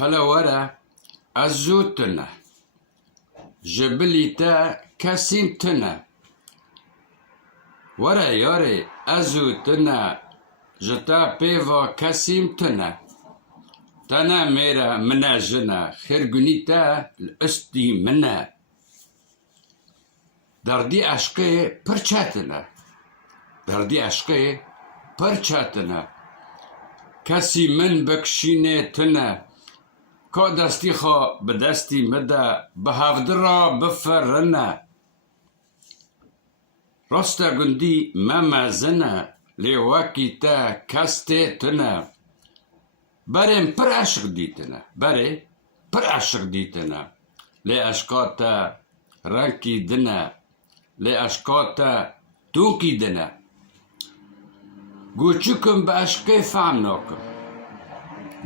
هلا ورا ازوتنا جبليتا كاسيمتنا ورا ياري ازوتنا جتا بيفا كاسيمتنا تنا ميرا منا جنا خرجنيتا الاستي منا دردي عشقي پرچاتنا دردي عشقي پرچاتنا کسی من بکشینه تنه که دستی خواه به دستی مده به هفده را بفرنه راسته گندی ممزنه لیواکی تا کسته تنه بریم پر عشق دیتنه پر عشق دیتنه لی عشقاتا رنکی دنه لی عشقاتا توکی دنه گوچکم به عشقی فهم ناکم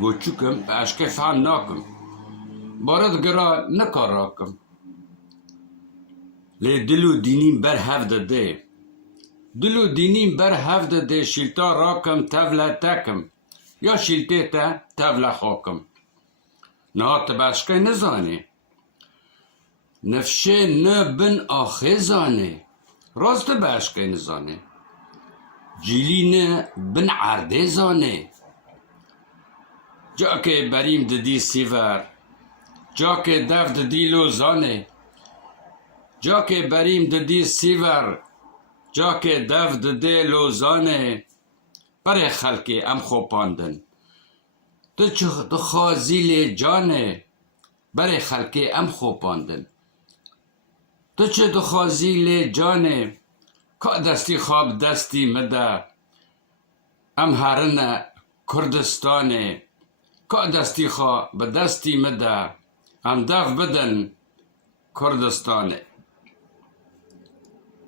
گوچکم به عشقی فهم ناکم بارد گرا نکار راکم لی دلو دینیم بر هفته ده دلو دینیم بر هفته ده شیلتا راکم تفله تکم یا شیلتی تا تفله خاکم نهات به عشقی نزانه نفشه نه بن آخه زانه راست به عشقی نزانه جیلینه بن عرده زانه جا که بریم ددی سیور جا که دف ددی لوزانه جا که بریم ددی سیور جا که دف ددی لوزانه برای خلقی ام خوپاندن تو چه دخوازیل جانه برای خلقی ام خوپاندن تو چه دخوازیل جانه که دستی خواب دستی مده ام هرنه کردستانه که دستی خواب به دستی مده ام دف بدن کردستانه